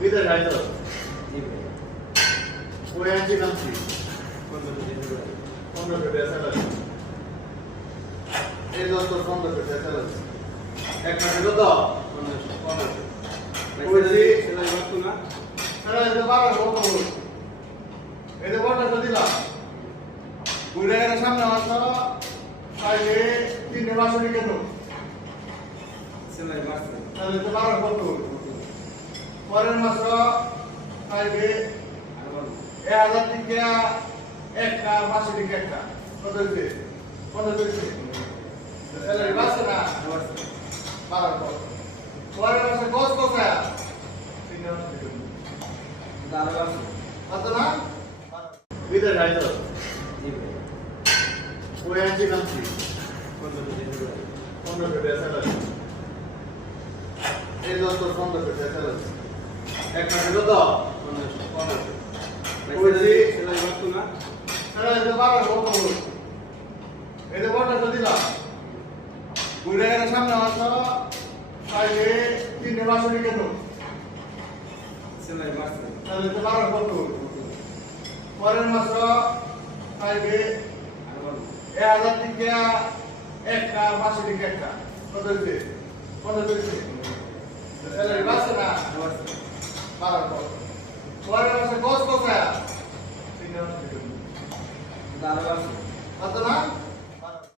বিদায় রাইতো জি ভাই। ওই আনছি নামছি 1500 টাকা স্যালারি এই দোস্ত 1500 টাকা স্যালারি এক মাসে কত 1500 বলছি সেলাই বাড়তো না? স্যালারি তো 1200 কত বল এই যে বড়টা তো দিলাম বুড়া গেলে সামনে আসো তাইলে 3 মাস হয়ে গেল সেলাই বাড়তো। তাহলে তো 1200 কত বল পরের মাস তাইলে আর বলো। 1000 টাকা একটা মাসে দিকে একটা কত হইছে 15 হইছে স্যালারি বাড়ছে না বাড়তো। 1200 পরের মাসে কত কত 3 মাস দিকে দাঁড়া বাড়তো। কত না বিদায় রাইতো জি ভাই। ওই আনছি নামছি 1500 টাকা স্যালারি এই দোস্ত 1500 টাকা স্যালারি এক মাসে কত 1500 বলছি সেলাই বাড়তো না? স্যালারি তো 1200 কত বল এই যে বড়টা তো দিলাম বুড়া গেলে সামনে আসো তাইলে 3 মাস হয়ে গেল সেলাই বাড়তো। তাহলে তো 1200 কত বল পরের মাস তাইলে আর বলো। 1000 টাকা একটা মাসে দিকে একটা কত হইছে 15 হইছে স্যালারি বাড়ছে না বাড়তো। 1200 পরের মাসে কত কত 3 মাস দিকে দাঁড়া বাড়তো। কত না